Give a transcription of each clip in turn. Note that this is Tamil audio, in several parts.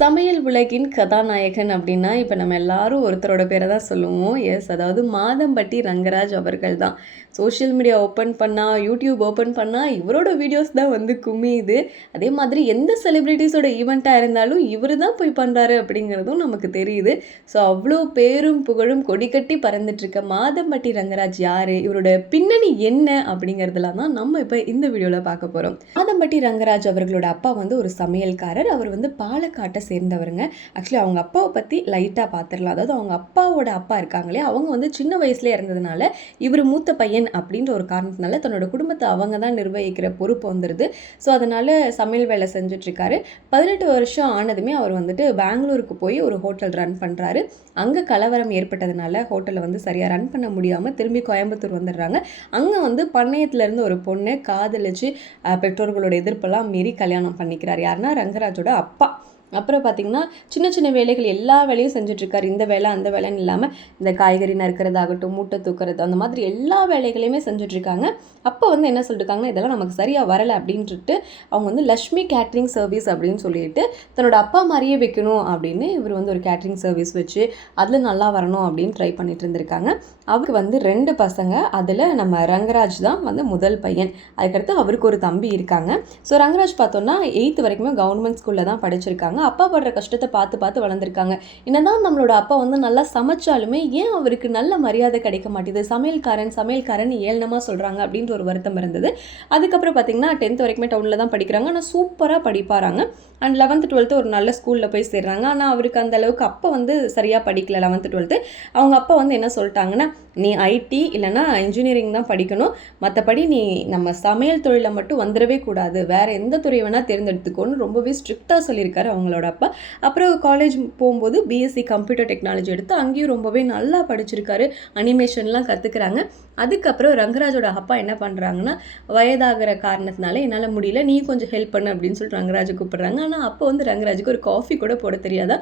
சமையல் உலகின் கதாநாயகன் அப்படின்னா இப்போ நம்ம எல்லாரும் ஒருத்தரோட பேரை தான் சொல்லுவோம். அதாவது மாதம்பட்டி ரங்கராஜ் அவர்கள் தான். சோஷியல் மீடியா ஓப்பன் பண்ணால், யூடியூப் ஓப்பன் பண்ணால் இவரோட வீடியோஸ் தான் வந்து குமியுது. அதே மாதிரி எந்த செலிப்ரிட்டிஸோட ஈவெண்ட்டாக இருந்தாலும் இவர் தான் போய் பண்ணுறாரு அப்படிங்கிறதும் நமக்கு தெரியுது. ஸோ அவ்வளோ பேரும் புகழும் கொடிக்கட்டி பறந்துட்டுருக்க மாதம்பட்டி ரங்கராஜ் யார், இவரோட பின்னணி என்ன அப்படிங்கிறதுலாம் தான் நம்ம இப்போ இந்த வீடியோவில் பார்க்க போகிறோம். மாதம்பட்டி ரங்கராஜ் அவர்களோட அப்பா வந்து ஒரு சமையல்காரர். அவர் வந்து பாலக்காட்டை சேர்ந்தவருங்க. ஆக்சுவலி அவங்க அப்பாவை பற்றி லைட்டாக பார்த்துடலாம். அதாவது அவங்க அப்பாவோட அப்பா இருக்காங்களே, அவங்க வந்து சின்ன வயசுல இருந்ததுனால இவர் மூத்த பையன் அப்படின்ற ஒரு காரணத்தினால தன்னோட குடும்பத்தை அவங்க தான் நிர்வகிக்கிற பொறுப்பு வந்துடுது. ஸோ அதனால் சமையல் வேலை செஞ்சிட்ருக்காரு. 18 வருஷம் ஆனதுமே அவர் வந்துட்டு பெங்களூருக்கு போய் ஒரு ஹோட்டல் ரன் பண்ணுறாரு. அங்கே கலவரம் ஏற்பட்டதுனால ஹோட்டலை வந்து சரியாக ரன் பண்ண முடியாமல் திரும்பி கோயம்புத்தூர் வந்துடுறாங்க. அங்கே வந்து பண்ணையத்துலேருந்து ஒரு பொண்ணை காதலிச்சு பெற்றோர்களோட எதிர்ப்பெல்லாம் மீறி கல்யாணம் பண்ணிக்கிறார். யாருன்னா ரங்கராஜோட அப்பா. அப்புறம் பார்த்திங்கன்னா சின்ன சின்ன வேலைகள் எல்லா வேலையும் செஞ்சிட்ருக்காரு. இந்த வேலை அந்த வேலைன்னு இல்லாமல் இந்த காய்கறி நறுக்கிறதாகட்டும், மூட்டை தூக்குறது, அந்த மாதிரி எல்லா வேலைகளையுமே செஞ்சிட்ருக்காங்க. அப்போ வந்து என்ன சொல்லியிருக்காங்கன்னா, இதெல்லாம் நமக்கு சரியாக வரலை அப்படின்ட்டு அவங்க வந்து லக்ஷ்மி கேட்ரிங் சர்வீஸ் அப்படின்னு சொல்லிட்டு தன்னோட அப்பா மாதிரியே வைக்கணும் அப்படின்னு இவர் வந்து ஒரு கேட்ரிங் சர்வீஸ் வச்சு அதில் நல்லா வரணும் அப்படின்னு ட்ரை பண்ணிட்டு இருந்திருக்காங்க. அவருக்கு வந்து 2 பசங்க. அதில் நம்ம ரங்கராஜ் தான் வந்து முதல் பையன். அதுக்கடுத்து அவருக்கு ஒரு தம்பி இருக்காங்க. ஸோ ரங்கராஜ் பார்த்தோன்னா 8th வரைக்குமே கவர்மெண்ட் ஸ்கூலில் தான் படிச்சிருக்காங்க. அப்பா படுற கஷ்டத்தை பார்த்து பார்த்து வளர்ந்துருக்காங்க. என்னதான் நம்மளோட அப்பா வந்து நல்லா சமைச்சாலுமே ஏன் அவருக்கு நல்ல மரியாதை கிடைக்க மாட்டேது, சமையல்காரன் ஏளனமாக சொல்கிறாங்க அப்படின்ற ஒரு வருத்தம் இருந்தது. அதுக்கப்புறம் பார்த்திங்கன்னா 10th வரைக்குமே டவுனில் தான் படிக்கிறாங்க. ஆனால் சூப்பராக படிப்பாராங்க. அண்ட் 11th 12th ஒரு நல்ல ஸ்கூலில் போய் சேர்றாங்க. ஆனால் அவருக்கு அந்த அளவுக்கு அப்போ வந்து சரியாக படிக்கல. 11th 12th அவங்க அப்பா வந்து என்ன சொல்லிட்டாங்கன்னா, நீ ஐடி இல்லைனா இன்ஜினியரிங் தான் படிக்கணும், மற்றபடி நீ நம்ம சமையல் தொழிலை மட்டும் வந்துடவே கூடாது, வேறு எந்த துறை வேணால் தேர்ந்தெடுத்துக்கோன்னு ரொம்பவே ஸ்ட்ரிக்டாக சொல்லியிருக்காரு அவங்களோட அப்பா. அப்புறம் காலேஜ் போகும்போது பிஎஸ்சி கம்ப்யூட்டர் டெக்னாலஜி எடுத்து அங்கேயும் ரொம்பவே நல்லா படிச்சிருக்காரு. அனிமேஷன்லாம் கற்றுக்குறாங்க. அதுக்கப்புறம் ரங்கராஜோட அப்பா என்ன பண்ணுறாங்கன்னா, வயதாகிற காரணத்தினால என்னால் முடியல, நீ கொஞ்சம் ஹெல்ப் பண்ணு அப்படின்னு சொல்லிட்டு ரங்கராஜை கூப்பிட்றாங்க. ஆனால் அப்போ வந்து ரங்கராஜுக்கு ஒரு காஃபி கூட போட தெரியாதா.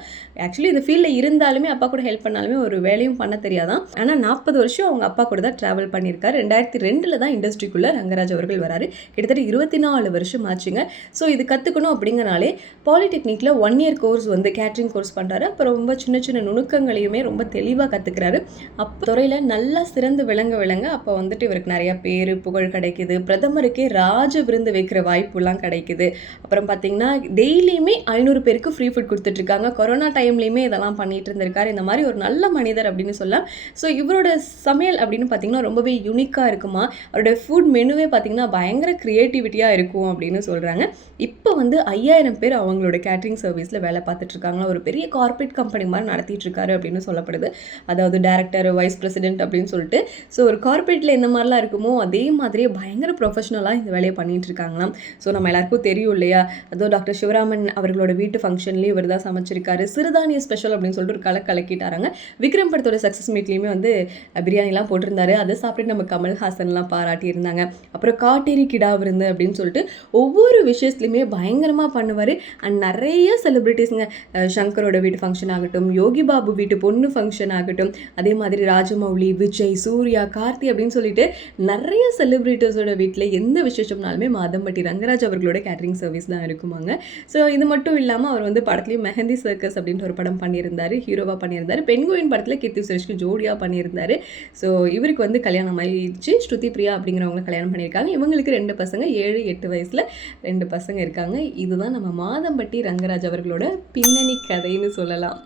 ஆக்சுவலி இந்த ஃபீல்டில் இருந்தாலுமே அப்பா கூட ஹெல்ப் பண்ணாலுமே ஒரு வேலையும் பண்ண தெரியாதான். ஆனால் 40 வருஷம் அவங்க அப்பா கூட தான் ட்ராவல் பண்ணியிருக்காரு. 2002 தான் இண்டஸ்ட்ரிக்குள்ளே ரங்கராஜ் அவர்கள் வராரு. கிட்டத்தட்ட 24 வருஷம் ஆச்சுங்க. ஸோ இது கற்றுக்கணும் அப்படிங்கனாலே பாலிடெக்னிக்கில் 1 year கோர்ஸ் வந்து கேட்ரிங் கோர்ஸ் பண்ணுறாரு. அப்புறம் ரொம்ப சின்ன சின்ன நுணுக்கங்களையுமே ரொம்ப தெளிவாக கற்றுக்கிறாரு. அப்போ துறையில் நல்லா சிறந்து விளங்க அப்போ வந்துட்டு இவருக்கு நிறையா பேர் புகழ் கிடைக்குது. பிரதமருக்கே ராஜ விருந்து வைக்கிற வாய்ப்புலாம் கிடைக்குது. அப்புறம் பார்த்திங்கன்னா டெய்லியுமே 500 பேருக்கு ஃப்ரீ ஃபுட் கொடுத்துட்ருக்காங்க. கொரோனா டைம்லேயுமே இதெல்லாம் பண்ணிட்டு இருந்திருக்காரு. இந்த மாதிரி ஒரு நல்ல மனிதர் அப்படின்னு சொல்லலாம். ஸோ இவரோட சமையல் அப்படின்னு பார்த்திங்கன்னா ரொம்பவே யூனிக்காக இருக்குமா. அவரோட ஃபுட் மெனுவே பார்த்திங்கன்னா பயங்கர க்ரியேட்டிவிட்டியாக இருக்கும் அப்படின்னு சொல்கிறாங்க. இப்போ வந்து 5000 பேர் அவங்களோட கேட்ரிங் சர்வீஸில் வேலை பார்த்துட்ருக்காங்களா. ஒரு பெரிய கார்பரேட் கம்பெனி மாதிரி நடத்திட்டுருக்காரு அப்படின்னு சொல்லப்படுது. அதாவது டைரக்டர், வைஸ் பிரசிடென்ட் அப்படின்னு சொல்லிட்டு. ஸோ ஒரு கார்பரேட்டில் எந்த மாதிரிலாம் இருக்குமோ அதே மாதிரியே பயங்கர ப்ரொஃபஷனலாக இந்த வேலையை பண்ணிகிட்டு இருக்காங்களாம். ஸோ நம்ம எல்லாருக்கும் தெரியும் இல்லையா, அதோ டாக்டர் சிவராமன் அவர்களோட வீட்டு ஃபங்க்ஷன்லேயும் இவர் தான் சமைச்சிருக்காரு. சிறுதானிய ஸ்பெஷல் அப்படின்னு சொல்லிட்டு ஒரு கலக்கிட்டாராங்க. விக்ரம் படத்தோட சக்ஸஸ் மீட்லேயுமே வந்து பிரியாணிலாம் போட்டிருந்தாரு. அதை சாப்பிட்டு நம்ம கமல்ஹாசன்லாம் பாராட்டியிருந்தாங்க. அப்புறம் காட்டேரி கிடா விருந்து அப்படின்னு சொல்லிட்டு ஒவ்வொரு விஷயத்துலையுமே பயங்கரமாக பண்ணுவார். அண்ட் நிறைய செலிப்ரிட்டிஸுங்க, சங்கரோட வீட்டு ஃபங்க்ஷன் ஆகட்டும், யோகி பாபு வீட்டு பொண்ணு ஃபங்க்ஷன் ஆகட்டும், அதே மாதிரி ராஜமௌலி, விஜய், சூர்யா, கார்த்தி அப்படின்னு சொல்லிட்டு நிறைய செலிப்ரிட்டிஸோட வீட்டில் எந்த விசேஷம்னாலுமே மாதம்பட்டி ரங்கராஜ் அவர்களோட கேட்ரிங் சர்வீஸ் தான் இருக்குமாங்க. ஸோ இது மட்டும் இல்லாமல் அவர் வந்து படத்துலையும் மெஹந்தி சர்க்கஸ் அப்படின்ற ஒரு படம் பண்ணியிருந்தார், ஹீரோவாக பண்ணியிருந்தார். பெண்கோயின் படத்தில் கீர்த்தி சுரேஷ்க்கு ஜோடியாக பண்ணியிருந்தார். ஸோ இவருக்கு வந்து கல்யாணம் ஆயிடுச்சு. ஸ்ருதி பிரியா அப்படிங்கிறவங்க கல்யாணம் பண்ணியிருக்காங்க. இவங்களுக்கு 2 பசங்க, 7, 8 வயசில் 2 பசங்க இருக்காங்க. இதுதான் நம்ம மாதம்பட்டி ரங்கராஜ் அவர்களோட பின்னணி கதைன்னு சொல்லலாம்.